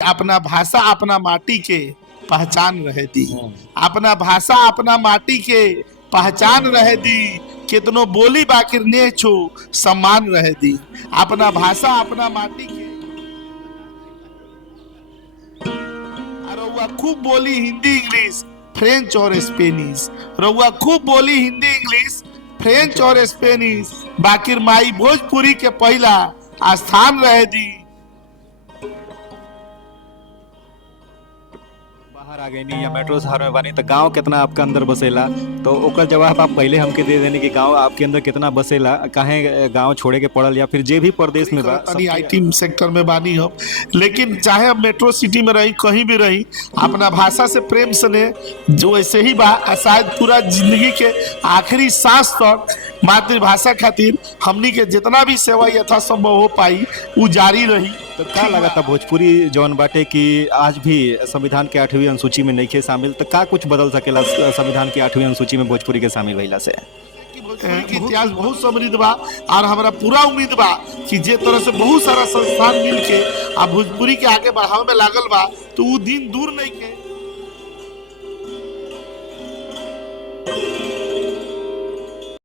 अपना भाषा अपना माटी के पहचान रहे दी। अपना भाषा अपना माटी के पहचान रहे दी। कितनो बोली बाकिर ने छो सम्मान रहे दी। अपना भाषा अपना माटी के रउआ खूब बोली हिंदी इंग्लिश फ्रेंच और स्पेनिश। रउआ खूब बोली हिंदी इंग्लिश फ्रेंच और स्पेनिश। बाकिर माई भोजपुरी के पहला स्थान रहे दी। बाहर आ गई नहीं या मेट्रो शहर में बानी तो गांव कितना आपका अंदर बसेला। तो ओकर जवाब आप पहले हमके दे देनी कि गांव आपके अंदर कितना बसेला, काहे गांव छोड़े के पड़ल या फिर जे भी प्रदेश में बा। आईटी सेक्टर में बानी हम, लेकिन चाहे हम मेट्रो सिटी में रही कहीं भी रही अपना भाषा से प्रेम स्नेह जो ऐसे ही बा। शायद पूरा जिंदगी के आखिरी सांस तक मातृभाषा खातिर हमनी के जितना भी सेवा यथासंभव हो पाई वो जारी रही। तो क्या लगा था भोजपुरी जौन बाटे कि आज भी संविधान के 8वीं अनुसूची में नहीं शामिल, तो का कुछ बदल सकेला संविधान की 8वीं अनुसूची में भोजपुरी के शामिल भइला से? भोजपुरी के इतिहास बहुत समृद्ध बा और हमारा पूरा उम्मीद बा कि जे तरह से बहुत सारा संस्थान मिल के भोजपुरी के आगे बढ़ावे में लागल बा तो वो दिन दूर नहीं के।